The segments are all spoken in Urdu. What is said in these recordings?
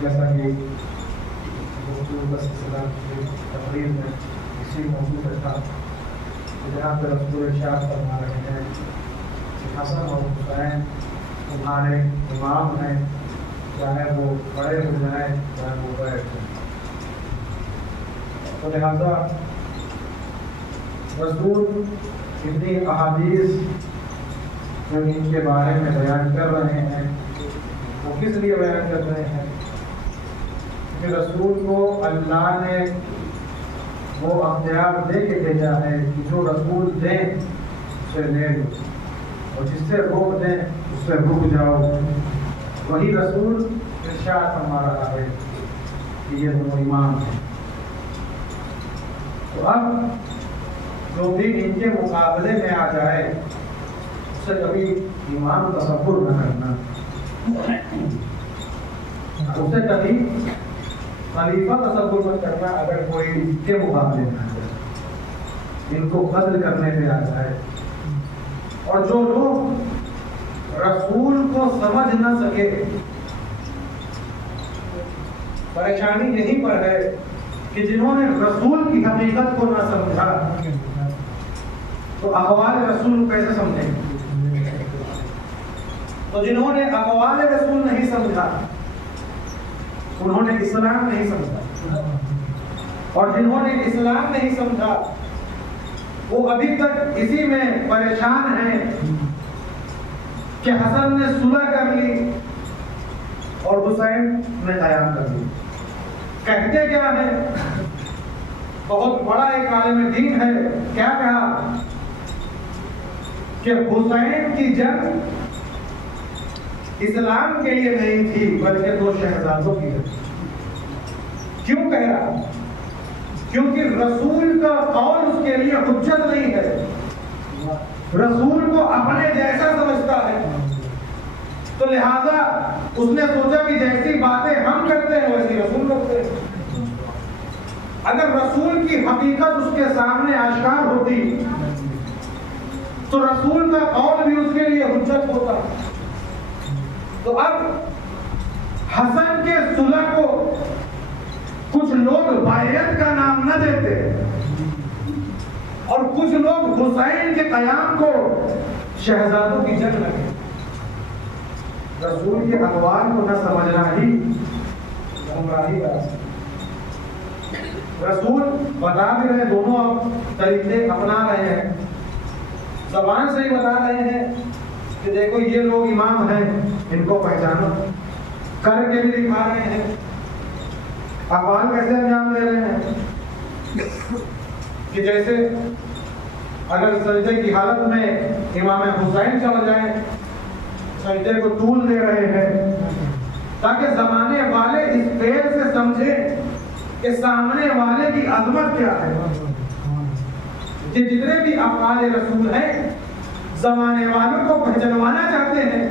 جیسا کہ گفتگو کا سلسلہ تقریر میں اسی موضوع پہ تھا کہ جہاں پہ رسول ارشاد فرما رہے ہیں کہ حسن اور حسین تمہارے امام ہیں، چاہے وہ بڑے ہو جائیں چاہے وہ بڑے ہوں. تو لہٰذا رسول اتنی احادیث جو ان کے بارے میں بیان کر رہے ہیں وہ کس لیے بیان کر رہے ہیں کہ رسول کو اللہ نے وہ اختیار دے کے بھیجا ہے کہ جو رسول دیں اسے لے لو اور جس سے روک دیں اس سے رک جاؤ. وہی رسول ارشاد فرما رہا ہے کہ یہ دونوں امام ہیں. تو اب جو بھی ان کے مقابلے میں آ جائے اس سے کبھی ایمان تصور نہ کرنا، اسے کبھی خلیفہ تصور مت کرنا اگر کوئی ان کے مقابلے میں آ جائے، ان کو قتل کرنے پہ آ جائے. اور جو لوگ رسول کو سمجھ نہ سکے، پریشانی یہیں پر ہے کہ جنہوں نے رسول کی حقیقت کو نہ سمجھا تو اقوال رسول کیسے سمجھیں؟ تو جنہوں نے اقوال رسول نہیں سمجھا انہوں نے اسلام نہیں سمجھا، اور جنہوں نے اسلام نہیں سمجھا وہ ابھی تک اسی میں پریشان ہیں کہ حسن نے صلح کر لی اور حسین نے قیام کر لی. کہتے کیا ہے؟ بہت بڑا ایک عالم دین ہے، کیا کہا کہ حسین کی جنگ اسلام کے لیے نہیں تھی بلکہ دو شہزادوں کی ہے. کیوں کہہ رہا؟ کیونکہ رسول کا قول اس کے لیے حجت نہیں ہے، رسول کو اپنے جیسا سمجھتا ہے. تو لہذا اس نے سوچا کہ جیسی باتیں ہم کرتے ہیں ویسی رسول کرتے ہیں. اگر رسول کی حقیقت اس کے سامنے آشکار ہوتی تو رسول کا قول بھی اس کے لیے حجت ہوتا. تو اب حسن کے صلح کو کچھ لوگ بیعت کا نام نہ دیتے اور کچھ لوگ حسین کے قیام کو شہزادوں کی جنگ لگے. رسول کے اقوال کو نہ سمجھنا ہی گمراہی کا راستہ۔ رسول بتا بھی رہے، دونوں اب طریقے اپنا رہے ہیں، زبان سے ہی بتا رہے ہیں کہ دیکھو یہ لوگ امام ہیں، ان کو پہچانو، کر کے بھی دکھا رہے ہیں، اقوال کیسے انجام دے رہے ہیں کہ جیسے اگر سجدے کی حالت میں امام حسین چل جائیں، سجدے کو طول دے رہے ہیں تاکہ زمانے والے اس فعل سے سمجھیں کہ سامنے والے کی عظمت کیا ہے۔ یہ جتنے بھی افعال رسول ہیں زمانے والوں کو پہچانوانا چاہتے ہیں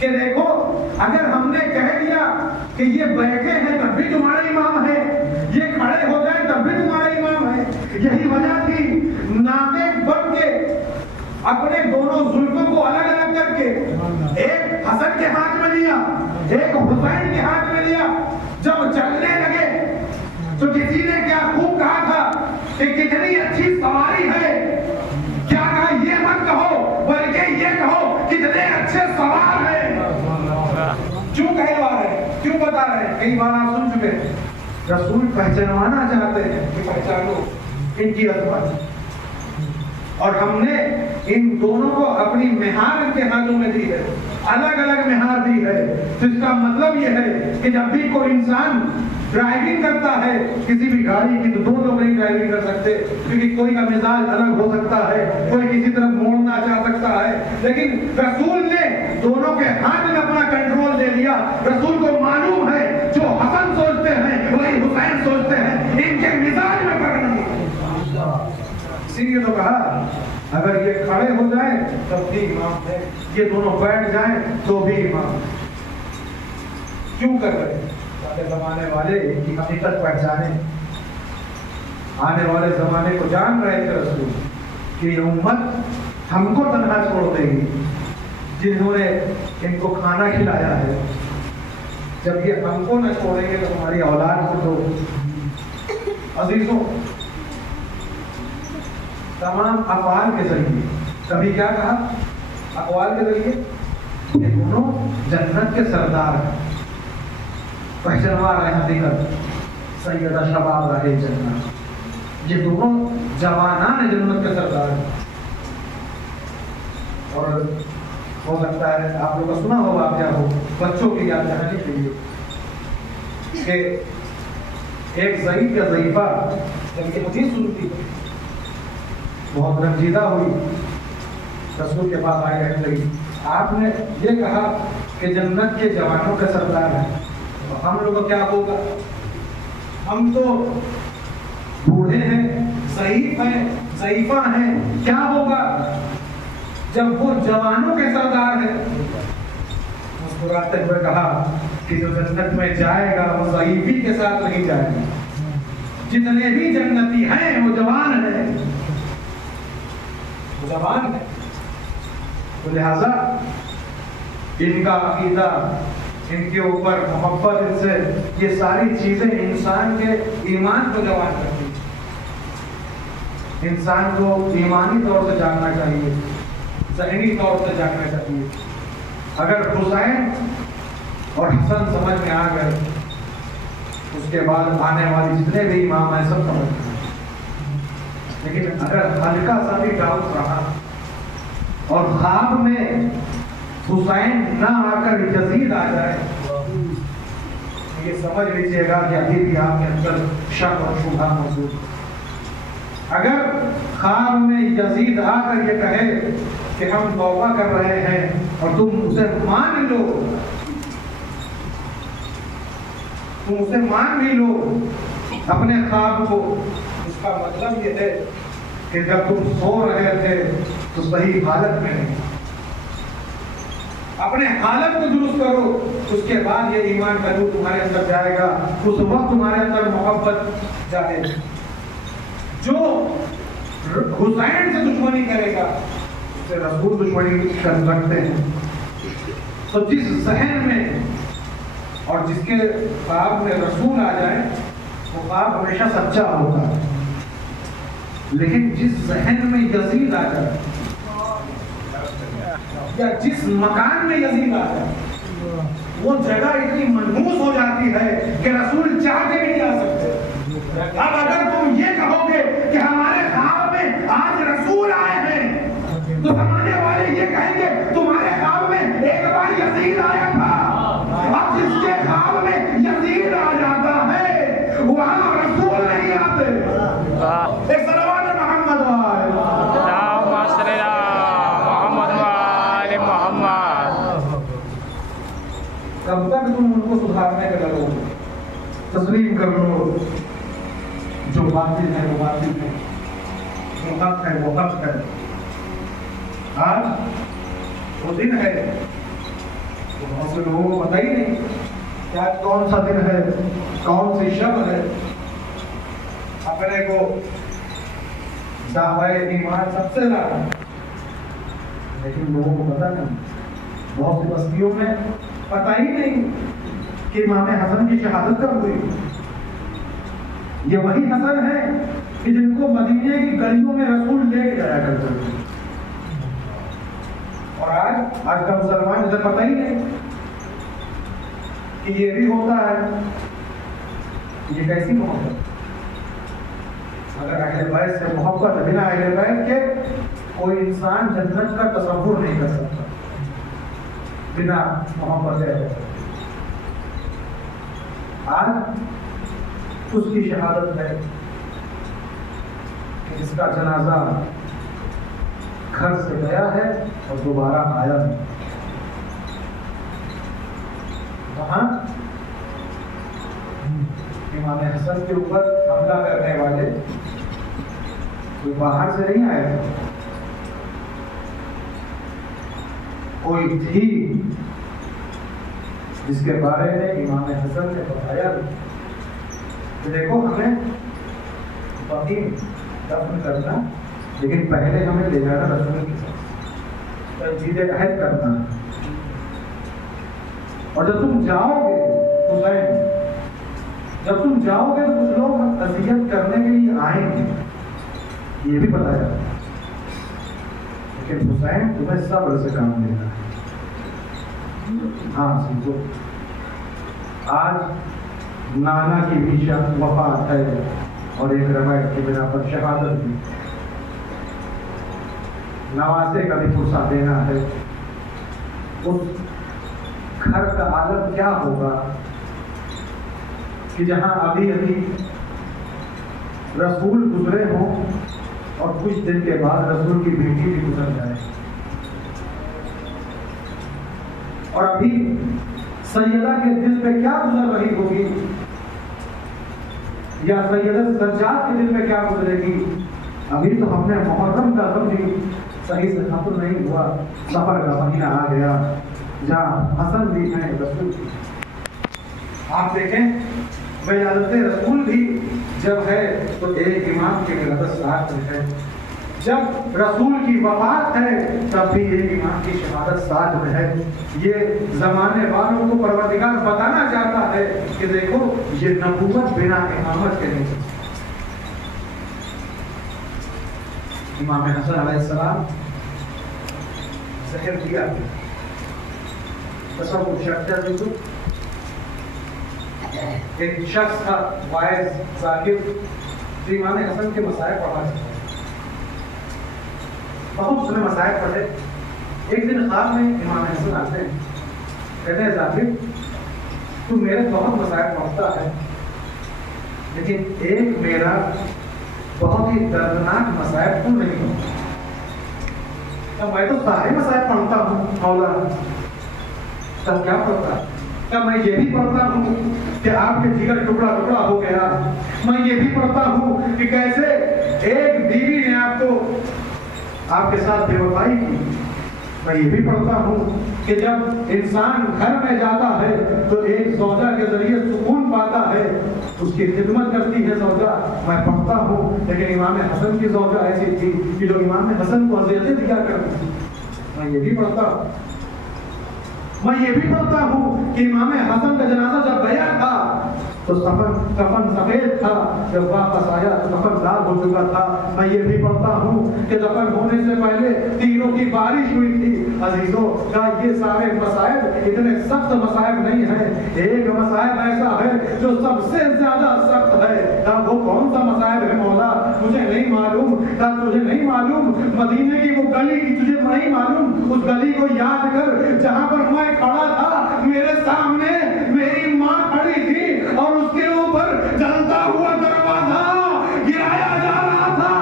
کہ دیکھو اگر ہم نے کہہ دیا کہ یہ بیٹھے ہیں تب بھی تمہارے امام ہے، یہ کھڑے ہو جائیں تب بھی تمہارے امام ہے۔ یہی وجہ تھی ناطق بن کے اپنے دونوں زلفوں کو الگ الگ کر کے ایک حسن کے ہاتھ میں لیا، ایک حسین کے ہاتھ میں لیا، جب چلنے لگے تو کسی نے کیا خوب کہا تھا کہ کتنی اچھی سواری ہے، کیا کہا یہ مت کہو بلکہ یہ کہو کتنے اچھے سوار ہیں۔ کیوں کہلوا رہے ہیں، کیوں بتا رہے ہیں؟ کئی بار آپ سن چکے ہیں، رسول پہچانوانا چاہتے ہیں کہ پہچانو ان کی عظمت، اور ہم نے ان دونوں کو اپنی مہار ان کے ہاتھوں میں دی ہے، الگ الگ مہار دی ہے۔ تو اس کا مطلب یہ ہے کہ جب بھی کوئی انسان ڈرائیونگ کرتا ہے کسی بھی گاڑی کی، تو دو لوگ نہیں ڈرائیونگ کر سکتے، کیونکہ کوئی کا مزاج الگ ہو سکتا ہے، کوئی کسی طرف موڑنا چاہ سکتا ہے، لیکن رسول نے دونوں کے ہاتھ میں اپنا کنٹرول دے دیا۔ رسول کو معلوم ہے جو حسن سوچتے ہیں وہی حسین سوچتے ہیں، ان کے مزاج میں فرق نہیں۔ اسی لیے تو کہا اگر یہ کھڑے ہو جائیں تب بھی امام ہے، یہ دونوں بیٹھ جائیں تو بھی امام۔ کیوں کر رہے ہیں؟ تاکہ زمانے والے کی حقیقت پہچانے، آنے والے زمانے کو جان رہے تھے رسول کہ یہ امت ہم کو تنہا چھوڑ دے گی جنہوں نے ان کو کھانا کھلایا ہے، جب یہ ہم کو نہ چھوڑیں گے تو ہماری اولاد کو تو۔ عزیزوں، تمام افعال کے ذریعے، کبھی کیا کہا؟ اقوال کے ذریعے یہ دونوں جنت کے سردار ہیں، پہچانوا رہے حقیقت، سیدہ شباب رہے جنت، یہ دونوں جوانان جنت کے سردار ہیں۔ اور ہو سکتا ہے آپ لوگوں نے سنا ہو، آپ کیا ہو بچوں کی یاد دہانی کے لیے کہ ایک ضعیف یا ضعیفہ جب یہ حدیث سنتی ہے بہت رنجیدہ ہوئی، رسول کے پاس آئے رہنے لگی، آپ نے یہ کہا کہ جنت کے جوانوں کا سردار ہے، تو ہم لوگوں کو کیا ہوگا؟ ہم تو بوڑھے ہیں، ضعیف ہیں، ضعیفہ ہیں، کیا ہوگا جب وہ جوانوں کے سردار ہیں؟ مسکراتے ہوئے کہا کہ جو جنت میں جائے گا وہ ضعیفی کے ساتھ نہیں جائے گا، جتنے بھی جنتی ہیں وہ جوان ہیں، زبان ہے۔ تو لہذا ان کا عقیدہ، ان کے اوپر محبت، ان سے یہ ساری چیزیں انسان کے ایمان کو جوان کرتی ہیں۔ انسان کو ایمانی طور سے جاننا چاہیے، ذہنی طور سے جاننا چاہیے۔ اگر حسین اور حسن سمجھ میں آ گئے، اس کے بعد آنے والی جتنے بھی امام ہیں سب سمجھ میں۔ لیکن اگر ہلکا سا بھی ڈاؤٹ رہا اور خواب میں حسین نہ آ کر یزید آ جائے، یہ سمجھ لیجیے گا کہ ابھی بھی آپ کے اندر شک اور شبہ موجود ہے۔ اگر خواب میں یزید آ کر یہ کہے کہ ہم توبہ کر رہے ہیں اور تم اسے مان لو، تم اسے مان بھی لو اپنے خواب کو، اس کا مطلب یہ ہے کہ جب تم سو رہے تھے تو صحیح حالت میں نہیں، اپنے حالت کو درست کرو، اس کے بعد یہ ایمان کا نور تمہارے اندر جائے گا، اس وقت تمہارے اندر محبت جائے گا۔ جو حسین سے دشمنی کرے گا اس سے رسول دشمنی کر رکھتے ہیں۔ تو جس ذہن میں اور جس کے خواب میں رسول آ جائے وہ خواب ہمیشہ سچا ہوتا ہے، لیکن جس ذہن میں یزید آ جائے یا جس مکان میں یزید آ جائے وہ جگہ اتنی منحوس ہو جاتی ہے کہ رسول چاہ کے بھی نہیں آ سکتے۔ اب اگر تم یہ کہو گے کہ ہمارے خواب میں آج رسول آئے ہیں تو زمانے والے یہ کہیں گے تمہارے خواب میں ایک بار یزید آیا تھا، اب جس کے خواب میں یزید آ جاتا ہے وہاں رسول نہیں آتے۔ ایک صلوات محمد وآل کب تک تم ان کو سدھارنے کا لگو؟ تسلیم کر لو جو باطل ہے وہ باطل ہے، جو حق ہے وہ حق ہے۔ آج وہ دن ہے تو بہت سے لوگوں کو پتہ ہی نہیں کہ آج کون سا دن ہے، کون سی شب ہے۔ اپنے کو دعویٰ ایمان سب سے زیادہ، لیکن لوگوں کو پتہ نہیں، بہت سی بستیوں میں پتہ ہی نہیں کہ امام حسن کی شہادت کب ہوئی۔ یہ وہی حسن ہے کہ جن کو مدینے کی گلیوں میں رسول لے کے جایا کرتے تھے، اور آج کا مسلمان اسے پتہ ہی نہیں کہ یہ بھی ہوتا ہے۔ یہ کیسی محبت؟ اگر اہل بیت سے محبت بنا اہل بیت کے کوئی انسان جنت کا تصور نہیں کر سکتا بنا محبت ہے۔ آج اس کی شہادت ہے کہ اس کا جنازہ گھر سے گیا ہے اور دوبارہ آیا نہیں۔ وہاں امام حسن کے اوپر حملہ کرنے والے کوئی باہر سے نہیں آئے تھے، کوئی تھی جس کے بارے میں امام حسن نے بتایا کہ دیکھو ہمیں بقیع دفن کرنا، لیکن پہلے ہمیں لے جانا رسول کے ساتھ، تجدید عہد کرنا، اور جب تم جاؤ گے حسین، جب تم جاؤ گے تو کچھ لوگ اذیت کرنے کے لیے آئیں گے، یہ بھی بتایا، لیکن حسین تمہیں صبر سے کام لینا ہے۔ ہاں سمجھو، آج نانا کی بھی وفات ہے اور ایک روایت کی بنا پر شہادت بھی، نوازے کا بھی فرصہ دینا ہے۔ اس گھر کا عالم کیا ہوگا کہ جہاں ابھی رسول گزرے ہوں اور کچھ دن کے بعد رسول کی بیٹی بھی گزر جائے، اور ابھی سیدہ کے دل پہ کیا گزر رہی ہوگی، یا سیدہ سجاد کے دل پہ کیا گزرے گی۔ ابھی تو ہم نے محرم کا غم بھی صحیح سے ختم نہیں ہوا، سفر کا مہینہ آ گیا جہاں حسن بھی ہیں رسول بھی۔ آپ دیکھیں ولادت رسول بھی جب ہے تو ایک امام کی ولادت ساتھ میں ہے، جب رسول کی وفات ہے تب بھی ایک امام کی شہادت ساتھ میں ہے۔ یہ زمانے والوں کو پروردگار بتانا چاہتا ہے کہ دیکھو یہ نبوت بنا امامت کے نہیں۔ امام حسن علیہ السلام زہر دیا، تصور شخص یوسف ایک شخص تھا وائز ذاکر، جو امام حسن کے مسائل پڑھا تھا، بہت سنے مسائل پڑھے۔ ایک دن خواب میں امام حسن آتے ہیں، کہتے ہیں ذاکر تو میرے بہت مسائل پڑھتا ہے، لیکن ایک میرا بہت ہی دردناک مسائل تو نہیں پڑھتا۔ میں تو سارے مسائل پڑھتا ہوں مولا، تب کیا پڑھتا؟ کیا میں یہ بھی پڑھتا ہوں کہ آپ کے جگر ٹکڑا ٹکڑا ہو گیا؟ میں یہ بھی پڑھتا ہوں کہ کیسے ایک بیوی نے آپ کے ساتھ بے وفائی کی؟ میں یہ بھی پڑھتا ہوں کہ جب انسان گھر میں جاتا ہے تو ایک زوجہ کے ذریعے سکون پاتا ہے، اس کی خدمت کرتی ہے زوجہ، میں پڑھتا ہوں۔ لیکن امام حسن کی زوجہ ایسی تھی کہ جو امام حسن کو اذیتیں دیا کرتی تھی، میں یہ بھی پڑھتا ہوں۔ میں یہ بھی پڑھتا ہوں کہ امام حسن کا جنازہ جب گیا تھا تو کفن سفید تھا، جب واپس آیا تو کفن لال ہو چکا تھا۔ میں یہ بھی پڑھتا ہوں کہ دفن ہونے سے پہلے تیروں کی بارش ہوئی تھی۔ عزیزوں کا یہ سارے مصائب اتنے سخت مصائب نہیں ہیں، ایک مصائب ایسا ہے جو سب سے زیادہ سخت ہے۔ وہ کون سا مصائب ہے مولا؟ مجھے نہیں معلوم۔ تجھے نہیں معلوم؟ مدینے کی وہ گلی کی تجھے نہیں معلوم؟ اس گلی کو یاد کر جہاں پر میں کھڑا تھا، میرے سامنے میری ماں کھڑی تھی اور اس کے اوپر جلتا ہوا دروازہ گرایا جا رہا تھا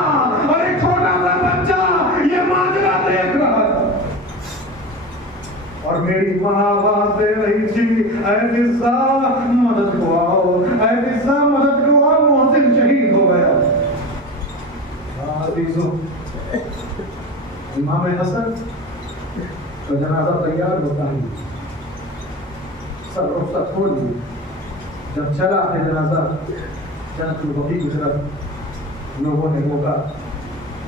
اور ایک چھوٹا سا بچہ یہ ماجرا دیکھ رہا تھا اور میری ماں آواز دے رہی تھی، اے فضا مدد کو آؤ، اے فضا مدد کو آؤ، محسن شہید ہو گیا۔ عزیزوں، امام حسن کا جنازہ تیار ہوتا ہے، سب رخصت ہو لی، جب چلا ہے جنازہ جنت البقیع کی طرف، لوگوں نے روکا۔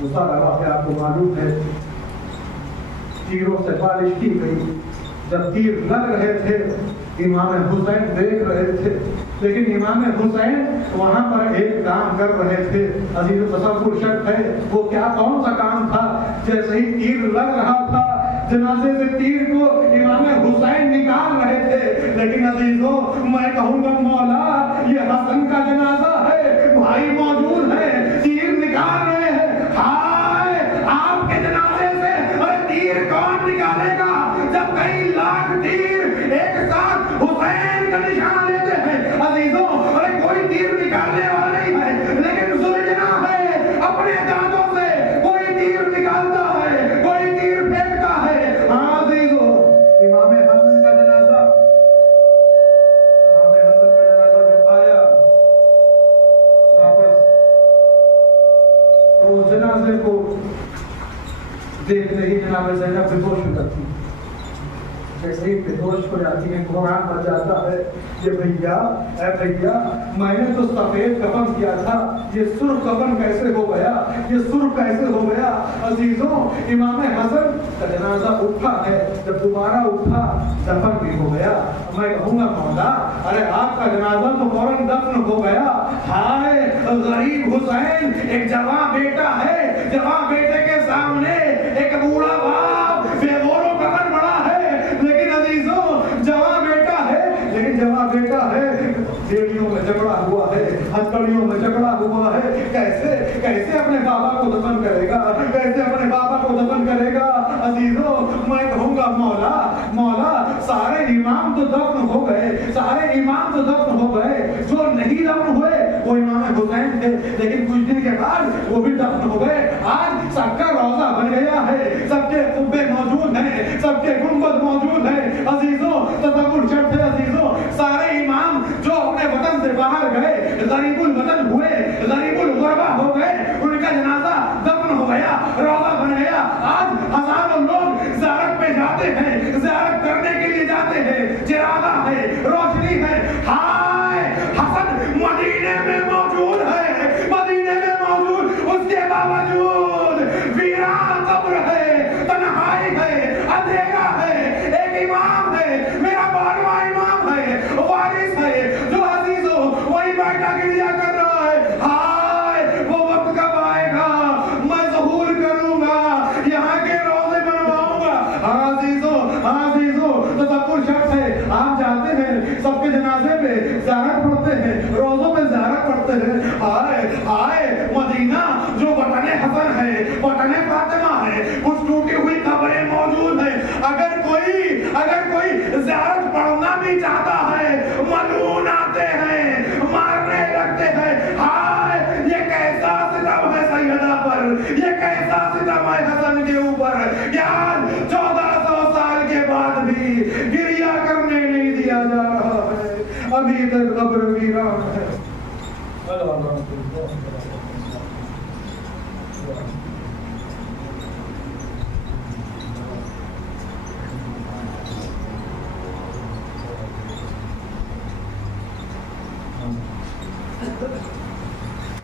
وہ سارا واقعہ آپ کو معلوم ہے، تیروں سے بارش کی گئی، جب تیر لگ رہے تھے امام حسین دیکھ رہے تھے، لیکن امام حسین وہاں پر ایک کام کر رہے تھے۔ عزیز تصور شرط ہے، وہ کیا کون سا کام تھا؟ جیسے ہی تیر لگ رہا تھا، جنازے سے تیر کو امام حسین نکال رہے تھے، لیکن عزیزوں میں کہوں گا مولا یہ حسن کا جنازہ ہے، بھائی موجود ہے، تیر نکال رہے ہیں۔ ہائے آپ کے جنازے سے تیر کون نکالے گا جب کئی لاکھ تیر ایک ساتھ حسین کا نشان لیتے ہیں؟ عزیزوں کوئی تیر نکالنے والا نہیں ہے، لیکن سلجھنا ہے اپنے دانتوں سے، کوئی تیر نکالتا ہے، کوئی تیر پھینکتا ہے۔ ہاں عزیزوں، امام حسن کا جنازہ جب آیا واپس، تو اس جنازے کو دیکھتے ہی جناب زینب بے ہوش ہو جاتی ہے۔ جیسے ہی بے ہوش ہو جاتی ہے، قرآن بچ جاتا ہے، یہ بھیا اے بھیا میں نے تو سفید کفن کیا تھا، یہ سرخ کفن کیسے ہو گیا، یہ سرخ کیسے ہو گیا؟ عزیزوں امام حسن کا جنازہ اٹھا ہے، جب دوبارہ اٹھا دفن بھی ہو گیا۔ میں کہوں گا مولا ارے آپ کا جنازہ تو فوراً دفن ہو گیا، ہائے غریب حسین ایک جوان بیٹا ہے، جوان بیٹے کے سامنے ایک بوڑھا باپ بے غور و کفن بڑا ہے، لیکن عزیزوں جوان بیٹا ہے، لیکن جوان بیٹا ہے، بیٹیوں میں جھگڑا ہوا ہے، ہتھکڑیوں میں جھگڑا ہوا ہے، کیسے اپنے بابا کو دفن کرے گا، کیسے اپنے بابا کو دفن کرے گا؟ عزیزوں میں کہوں گا مولا سارے امام تو دفن ہو گئے، سارے امام تو دفن ہو گئے، جو نہیں دفن ہوئے وہ امام حسین تھے، لیکن کچھ دن کے بعد وہ بھی دفن ہو گئے۔ آج سب کا روضہ بن گیا ہے، سب کے قبے موجود ہیں، سب کے گنبد موجود ہیں۔ عزیزوں تصور شرط ہے، عزیزوں سارے امام جو اپنے وطن سے باہر گئے، غریب الوطن ہوئے، غریب الغربا ہو گئے، ان کا جنازہ دفن ہو گیا، روضہ بن گیا۔ آج ہزاروں لوگ زیارت پہ جاتے ہیں، زیارت کرنے کے لیے جاتے ہیں، چراغا ہے، روشنی ہے۔ ہائے حسن مدینے میں موجود ہے، مدینے میں موجود، اس کے باوجود ویران قبر ہے، تنہائی ہے، اندھیرا ہے۔ ایک امام ہے، میرا 12واں امام ہے، وارث ہے، جو عزیزوں وہی بیٹھا گریا کر رہا ہے۔ ہائے وہ وقت کب آئے گا میں ظہور کروں گا، یہاں کے روزے بنواؤں گا۔ عزیزوں تصور شخص ہے، آپ جاتے ہیں سب کے جنازے پہ زیارت پڑھتے ہیں، روزوں میں زیارت پڑھتے ہیں۔ آئے مدینہ جو وطن حسن ہے، وطن فاطمہ ہے، کچھ ٹوٹی ہوئی قبریں موجود ہیں۔ اگر کوئی زیارت پڑھنا بھی چاہتا ہے، ملعون آتے ہیں، مارنے لگتے ہیں۔ ہائے یہ کیسا ستم ہے سیدہ پر، یہ کیسا ستم ہے حسن کے اوپر کہ آج 1400 سال کے بعد بھی گریا کرنے نہیں دیا جا رہا ہے، ابھی تک قبر ویران ہے۔